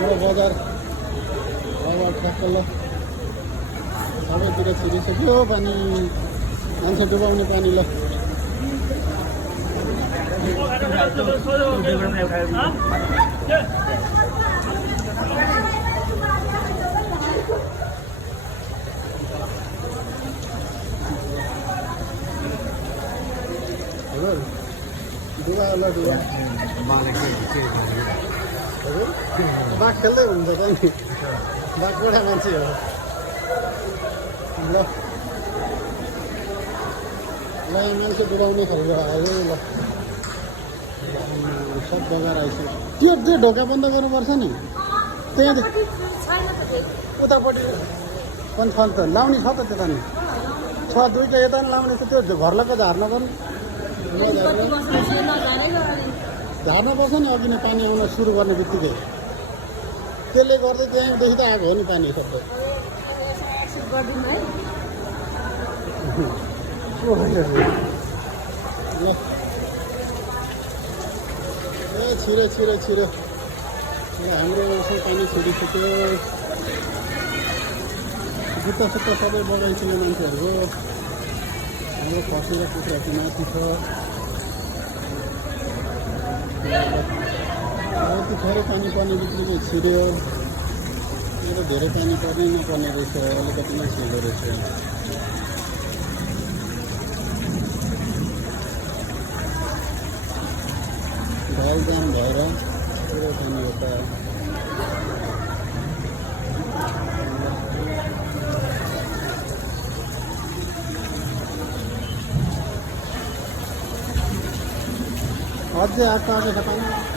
हाम्रो बजार ठ्याक्क ल सबैतिर छिरिसक्यो पानी मान्छे डुबाउने पानी ल डुबा बाघ खेल्दै हुन्छ त नि बाघ बडा मान्छे हो ल यहाँ मान्छे डुबाउने खालको आयो ल सब बगाएर आइसक्यो त्यो ढोका बन्द गर्नुपर्छ नि त्यहाँदेखि उतापट्टि पनि छ नि त लाउने छ त त्यता नि छ दुईवटा यता नि लाउने छ त्यो घरलाई झार्न पनि झार्न पर्छ नि अघि नै पानी आउन सुरु गर्ने बित्तिकै त्यसले गर्दा त्यहाँदेखि त आएको हो नि पानी सबै ल ए छिरो छिरो छिरो हाम्रो यसो पानी छिरिसक्यो जुत्ता सुत्ता सबै बगाइसक्यो मान्छेहरूको हाम्रो खसी र कुखुराको माथि छ यति थोरै पानी पर्ने बित्तिकै छिर्यो मेरो धेरै पानी पर्नै नपर्ने रहेछ अलिकति नै छिर्दो रहेछ ढलजाम भएर पुरो पानी यता अझै आएको छ पानी